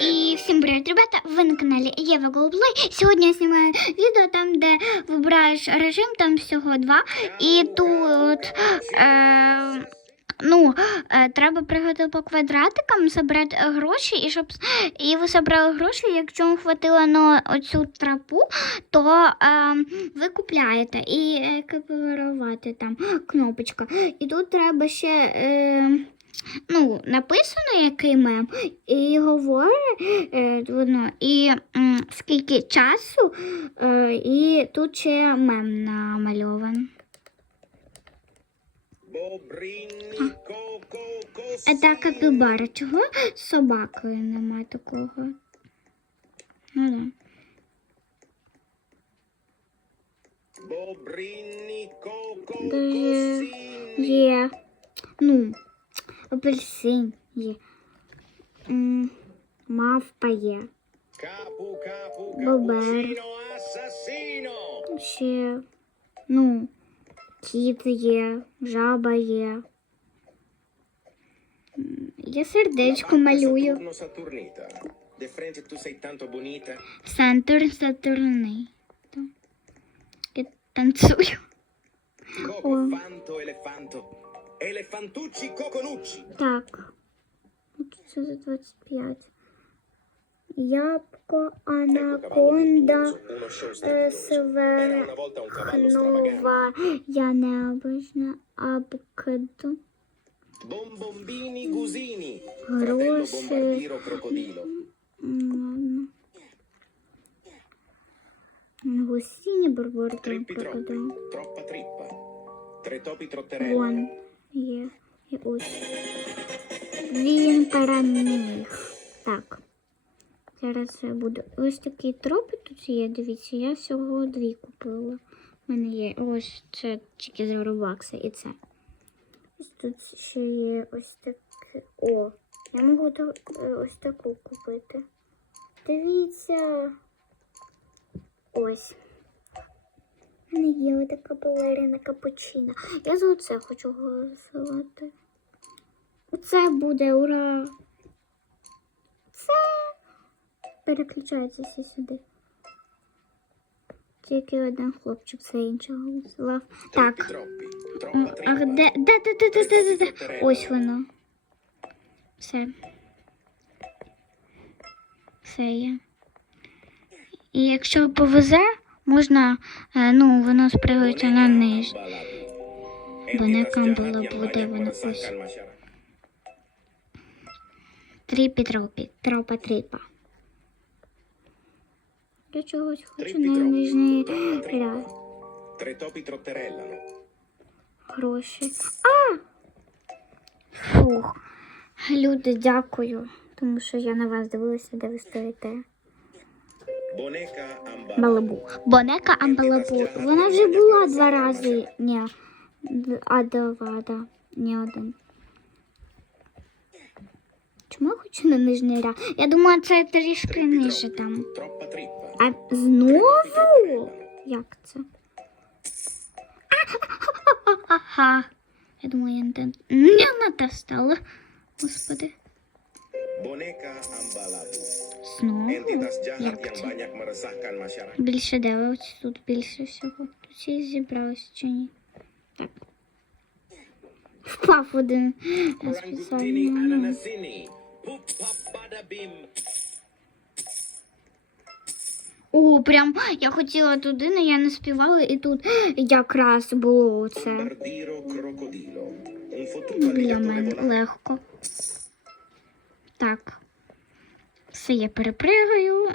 І всім привіт, ребята! Ви на каналі Єва Голплей. Сьогодні я знімаю відео там, де вибираєш режим, там всього два. І тут е, ну, е, треба пригати по квадратикам, забрати гроші, і щоб і ви забрали гроші. Якщо вам хватило на оцю трапу, то е, ви купляєте і екіпірувати там кнопочка. І тут треба ще. Е, ну, написано який мем, і говорить е, воно, і м, скільки часу, е, і тут ще мем намальований. Це капібара. Чого з собакою немає такого? Ну да. Бобринні коко Де є. Ну, апельсин є. М, Мавпа є. Капу капу Бобер. капусіно асасіно. Ще, ну, кіт є, жаба є. М, Я сердечко малюю. Saturno Saturnita. De frente tu sei tanto bonita. Сатурн Сатурний. То. Я танцюю. Coco Oh. Elefantucci coconucci. Так. От Це за 25. Ябко, анаконда, е, сверхнова, я необична, bombardiro crocodilo. М, Ладно. Гусіні Trippi крокодил. trippa. Tre topi trotterelli. Вон є. І ось. Він переміг. Так. Зараз це буде. Ось такі тропи тут є. Дивіться, я всього дві купила. У мене є ось це тільки з Робакса і це. Ось тут ще є ось таке. О, я можу е, ось таку купити. Дивіться. Ось. Мене є така балерина капучино. Я за оце хочу голосувати. Оце буде, ура! Це переключається сюди. Тільки один хлопчик, це іншого голосував. Так. А де, де, де, де, де, де, де, де? Ось воно. Все. Все є. І якщо повезе, можна, е, ну, воно спригується на ниж. Бонека була буде вона ось. Тріпі тропі, тропа тріпа. Я чогось хочу на нижній ряд. Tre topi trotterellano. Гроші. А! Фух. Люди, дякую. Тому що я на вас дивилася, де ви стоїте. Балабу. Бонека Амбалабу. Вона вже була два рази. Ні. А два, да. Ні один. Чому я хочу на нижній ряд? Я думаю, це трішки ниже там. А знову? Як це? Ага. Я думаю, я не, не на те стала. Господи. Boneca ambalabu. Знову? Entitas jahat Як yang це? banyak meresahkan masyarakat. Більше де ось тут більше всього. Тут всі зібрались чи ні? Так. Впав один спеціально. ananasini. Bim. О, прям я хотіла туди, але я не співала, і тут якраз було це. Bombardiro crocodilo. Un fottuto Для alligatore мене volante. легко. Все, я перепригаю.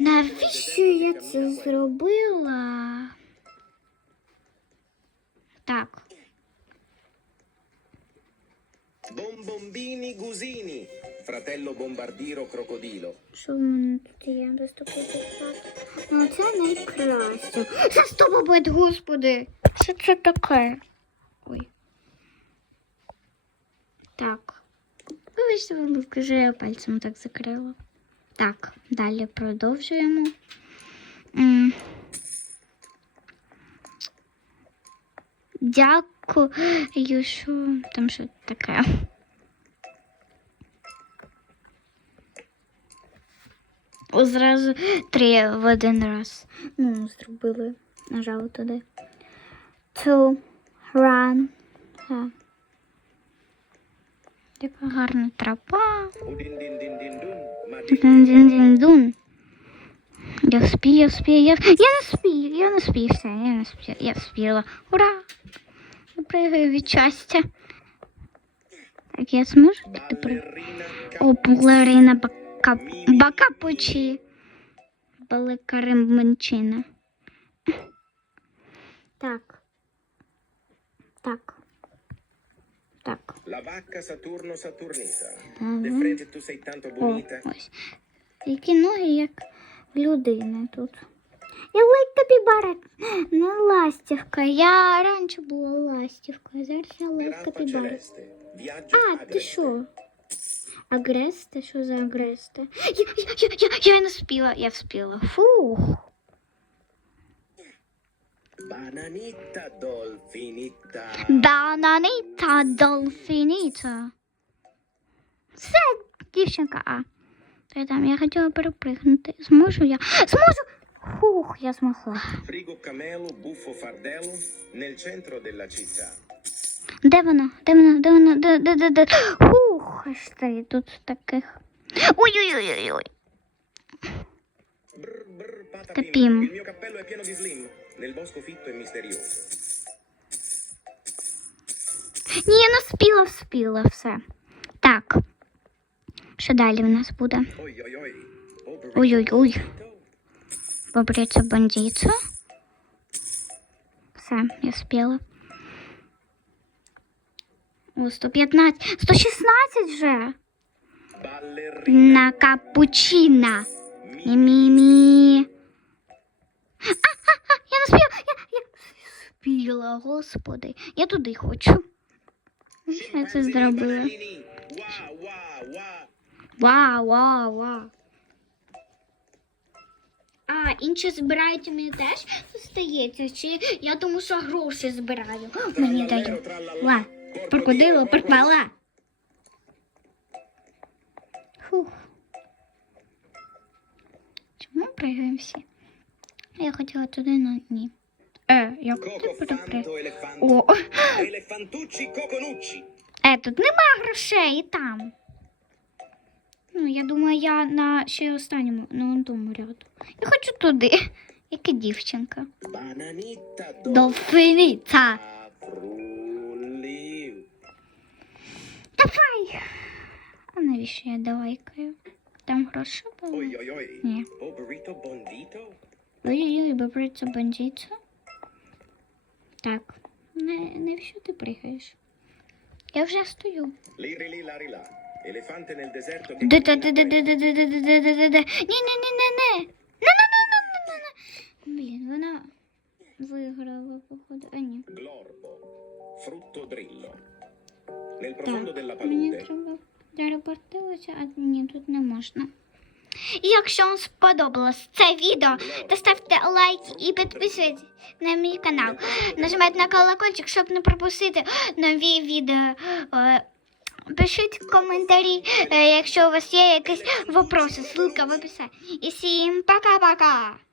Навіщо я це зробила? Так. Bombombini gusini. Fratello bombardiro crocodilo. Що в мене тут є? Доступний десят. Ну, це найкраще. Це стопобит, господи. Що це таке? Бачиш, вже я пальцем так закрила. Так, далі продовжуємо. Дякую, що там що таке. Зразу три в один раз. Ну, зробили, нажав, туди. To run. Yeah. Така гарна тропа. Удин-дин-дин-дин-дун. Я вспію, я вспію, я... я не спію, я не спію, все, я не спію, я вспіла. Ура! Я пригаю від щастя. Так, я зможу піти при... О, балерина бака... бакапучі. Велика римбанчина. Так. Так. Sei tanto О, ось. Які ноги, як в людини тут. Я ледь тобі барет. Не ластівка. Я раніше була ластівкою, зараз я ледь Rampa тобі барет. А, ти що? Агресте? Що за агресте? Я, я, я, я, я не спіла, я вспіла. Фух. Bananita dolfinita. Бананита долфініта. Все, дівчинка, а. Та там я хотіла перепригнути. Зможу я? Зможу! Фух, я змогла. Frigo camelo, buffo fardello nel centro della città. Де вона? Де вона? Де вона? Де, де, де, де? Фух, аж ти тут таких. Ой-ой-ой-ой. Brr, brr, patapim. Tapim. Il mio cappello è pieno di slim. Nel bosco fitto e misterioso. Ні, я не спіла, вспіла все. Так. Що далі в нас буде? Oi, oi, oi. Oh, burrito Ой-ой-ой. bandito. Побриться бандиту. Все, я спіла. О, 115. 116 вже. Ballerina. На капучино. Мі-мі-мі. А-а-а, я не спіла. Я, я спіла, господи. Я туди хочу. Я це зробила. Вау, вау, вау. А, інші збирають мені теж здається, чи я тому що гроші збираю. Мені дають. Ла, Dio, припала. Фух. Чому пригаємо всі? Я хотіла туди, але ні. Е, як ти Coco перепри... О, е, тут нема грошей і там. Ну, я думаю, я на ще останньому, на тому ряду. Я хочу туди, як і дівчинка. Долфиниця. Давай. А навіщо я давайкаю? Там гроші були? Oi. Ні. Oh. Ой-ой-ой, бобриться бандиту. Так, не, навіщо ти пригаєш? Я вже стою. Liri і якщо вам сподобалось це відео, то ставте лайк і підписуйтесь на мій канал. Нажимайте на колокольчик, щоб не пропустити нові відео. Е, пишіть коментарі, е, якщо у вас є якісь вопроси. Ссылка в описанні. І всім пока-пока!